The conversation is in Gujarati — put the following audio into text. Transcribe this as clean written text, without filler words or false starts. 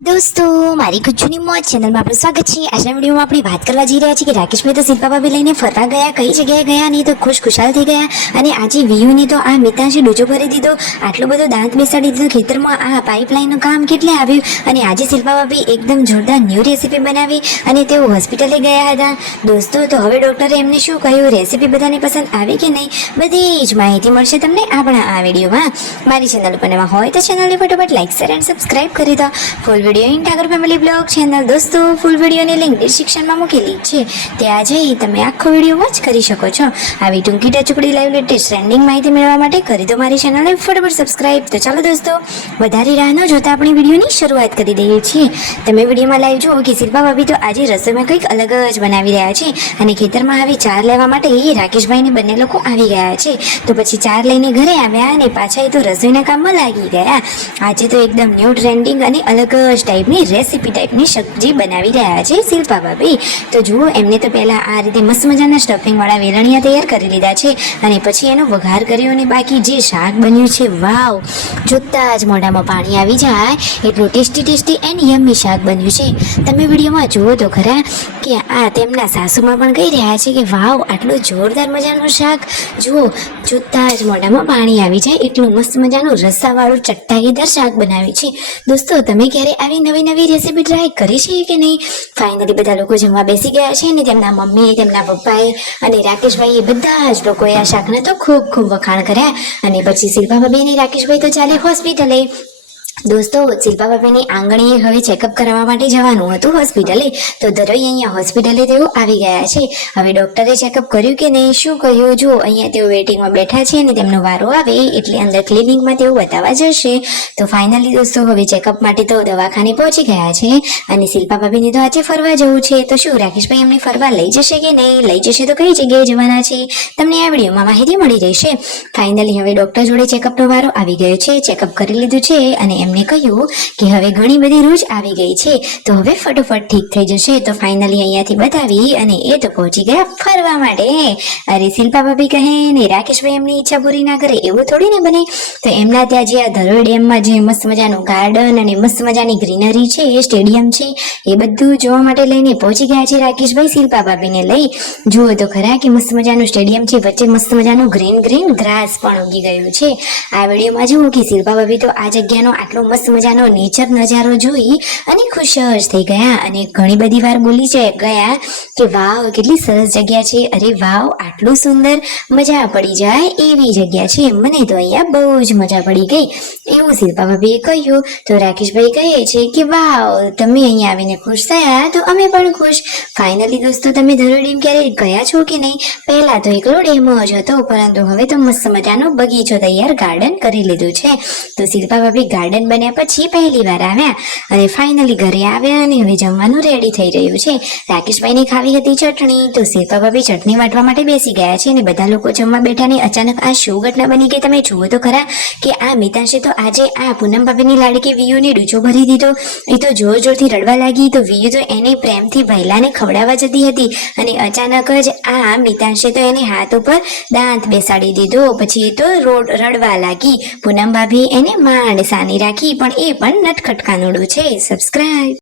दोस्तों मारी गुज्जूनी मौज चैनल में आपનું સ્વાગત છે। આજના વિડીયોમાં આપણે વાત કરવા જઈ રહ્યા છીએ કે રાકેશભાઈ તો શિલ્પા ભાભી લઈને ફરવા ગયા, કઈ જગ્યાએ ગયા નહીં તો ખુશખુશાલ થઈ ગયા અને આજે વિયુની તો આ મિતાંશે ડૂચો ભરી દીધો, આટલો બધો દાંત બેસાડી દીધો ખેતરમાં, આ પાઇપલાઇનનું કામ કેટલે આવ્યું અને આજે શિલ્પા ભાભી એકદમ જોરદાર ન્યૂ રેસીપી બનાવી અને તેઓ હોસ્પિટલે ગયા હતા। દોસ્તો તો હવે ડૉક્ટરે એમને શું કહ્યું, રેસીપી બધાને પસંદ આવી કે નહીં, બધી જ માહિતી મળશે તમને આપણા આ વિડીયોમાં। મારી ચેનલ પર નવા હોય તો ચેનલને ફટાફટ લાઈક શેર એન્ડ સબસ્ક્રાઈબ કરી દો। Full video Thakar family blog channel દોસ્તો ફૂલ વિડીયોની લિંક ડિસ્ક્રિપ્શનમાં મૂકેલી છે, ત્યાં જઈ તમે આખો વિડીયો વોચ કરી શકો છો। આવી ટૂંકી ટચુકડી લાઈવ લેટેસ્ટ ટ્રેન્ડિંગ માહિતી મેળવવા માટે કરી દો મારી ચેનલને ફટાફટ સબસ્ક્રાઈબ। તો ચાલો દોસ્તો વધારે રાહ ન જોતા આપણી વિડીયોની શરૂઆત કરી દઈએ છીએ। તમે વિડીયોમાં લાઈવ જુઓ કે શિલ્પા ભાભી તો આજે રસોઈમાં કંઈક અલગ જ બનાવી રહ્યા છે અને ખેતરમાં આવી ચાર લેવા માટે રાકેશભાઈને બંને લોકો આવી ગયા છે। તો પછી ચાર લઈને ઘરે આવ્યા અને પાછા એ તો રસોઈના કામમાં લાગી ગયા। આજે તો એકદમ ન્યૂ ટ્રેન્ડિંગ અને અલગ જ ટાઈપની રેસીપી ટાઈપની સબ્જી બનાવી રહ્યા છે શિલ્પા ભાભી। તો જુઓ એમને તો પહેલાં આ રીતે મસ્ત મજાના સ્ટફિંગવાળા વેલણિયા તૈયાર કરી લીધા છે અને પછી એનો વઘાર કર્યો અને બાકી જે શાક બન્યું છે, વાવ, જોતાં જ મોઢામાં પાણી આવી જાય એટલું ટેસ્ટી એન્ડ યમ્મી શાક બન્યું છે। તમે વિડીયોમાં જુઓ તો ખરા કે આ તેમના સાસુમાં પણ કહી રહ્યા છે કે વાવ, આટલું જોરદાર મજાનું શાક, જુઓ જોતાં જ મોઢામાં પાણી આવી જાય એટલું મસ્ત મજાનું રસાવાળું ચટાકેદાર શાક બનાવ્યું છે। દોસ્તો તમે ક્યારે આવી નવી રેસીપી ટ્રાય કરી છે કે નહીં? ફાઇનલી બધા લોકો જમવા બેસી ગયા છે ને તેમના મમ્મી, તેમના પપ્પાએ અને રાકેશભાઈએ બધા જ લોકોએ આ શાકના તો ખૂબ વખાણ કર્યા અને પછી શિલ્પા ભાભી અને રાકેશભાઈ તો ચાલે હોસ્પિટલે। દોસ્તો શિલ્પા ભાભીની આંગણીએ હવે ચેકઅપ કરાવવા માટે જવાનું હતું હોસ્પિટલે, તો દરોઈ અહીંયા હોસ્પિટલે તેઓ આવી ગયા છે। હવે ડૉક્ટરે ચેકઅપ કર્યું કે નહીં, શું કહ્યું, જો અહીંયા તેઓ વેઇટિંગમાં બેઠા છે અને તેમનો વારો આવે એટલે અંદર ક્લિનિકમાં તેઓ બતાવવા જશે। તો ફાઇનલી દોસ્તો હવે ચેકઅપ માટે તો દવાખાને પહોંચી ગયા છે અને શિલ્પા ભાભીને તો આજે ફરવા જવું છે, તો શું રાકેશભાઈ એમને ફરવા લઈ જશે કે નહીં, લઈ જશે તો કઈ જગ્યાએ જવાના છે તમને આ વિડીયોમાં માહિતી મળી રહેશે। ફાઇનલી હવે ડૉક્ટર જોડે ચેકઅપનો વારો આવી ગયો છે, ચેકઅપ કરી લીધું છે અને એમને કહ્યું કે હવે ઘણી બધી રૂજ આવી ગઈ છે તો હવે ફટોફટ ઠીક થઈ જશે। તો ફાઇનલી અહીંયાથી બતાવી અને એ તો પહોંચી ગયા ફરવા માટે। અરે શિલ્પા ભાભી કહે ને રાકેશભાઈ એમની ઈચ્છા પૂરી ના કરે એવું થોડી ને બને, તો એમના ત્યાં જે આ ધરોઈ ડેમમાં જે મસ્ત મજાનું ગાર્ડન અને મસ્ત મજાની ગ્રીનરી છે, સ્ટેડિયમ છે, એ બધું જોવા માટે લઈને પહોંચી ગયા છે રાકેશભાઈ શિલ્પા ભાભીને લઈ। જુઓ તો ખરા કે મસ્ત મજાનું સ્ટેડિયમ છે, વચ્ચે મસ્ત મજાનું ગ્રીન ગ્રાસ પણ ઉગી ગયું છે। આ વિડીયોમાં જુઓ કે શિલ્પા ભાભી તો આ જગ્યાનો આટલો મસ્ત મજાનો નેચર નજારો જોઈ અને ખુશ જ થઈ ગયા અને ઘણી બધી વાર બોલી ગયા કે વાવ, કેટલી સરસ જગ્યા છે, અરે વાવ, આટલું સુંદર, મજા પડી જાય એવી જગ્યા છે, મને તો અહીંયા બહુ જ મજા પડી ગઈ એવું શિલ્પા ભાભીએ કહ્યું। તો રાકેશભાઈ કહે છે કે વાવ, તમે અહીંયા આવીને ખુશ થયા તો અમે પણ ખુશ। ફાઇનલી દોસ્તો તમે ધરોઈ ડેમ ક્યારે ગયા છો કે નહીં? પહેલા તો એકલો ડેમ જ હતો, પરંતુ હવે તો મસ્ત મજાનો બગીચો તૈયાર ગાર્ડન કરી લીધું છે। તો શિલ્પા ભાભી ગાર્ડન બન્યા પછી પહેલી વાર આવ્યા અને ફાઇનલી ઘરે આવ્યા અને હવે જમવાનું રેડી થઈ રહ્યું છે। રાકેશભાઈને ખાવી હતી ચટણી, તો શિલ્પા ભાભી ચટણી વાટવા માટે બેસી ગયા છે અને બધા લોકો જમવા બેઠા ને અચાનક આ શું ઘટના બની ગઈ તમે જુઓ તો ખરા કે આ મિતાંશે તો આજે આ પૂનમ ભાભીની લાડકી વિયુને ડૂચો ભરી દીધો, એ તો જોરથી રડવા લાગી, તો વિયુ તો એને પ્રેમથી ભૈલાને ખવડાવવા જતી હતી અને અચાનક જ આ મિતાંશે તો એને હાથ ઉપર દાંત બેસાડી દીધો, પછી એ તો રડવા લાગી। પૂનમ ભાભી એને માંડ સાની રાખી પણ એ પણ નટખટ કાનુડું છે। સબસ્ક્રાઇબ।